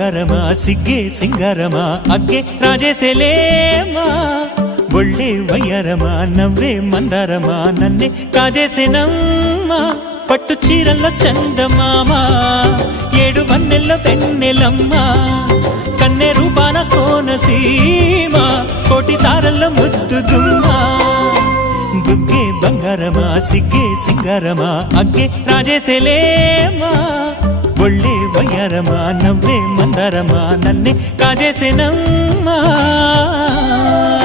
బంగారమా సిగ్గే సింగారమా అగ్గే రాజేసేలేమా ఒళ్ళే వయ్యారమా నవ్వే మందారమా నన్నే కాజేసేనమ్మా పట్టు చీరల్లో చందమామా ఏడు వన్నెల్లో వెన్నెలమ్మా కన్నె రూపాన కోనసీమ కోటి తారల్లో ముద్దుగుమ్మా బుగ్గే బంగారమా సిగ్గే సింగారమా అగ్గే రాజేసేలేమా ఒళ్ళే వయ్యారమా నవ్వే మందారమా నన్నే కాజేసేనమ్మా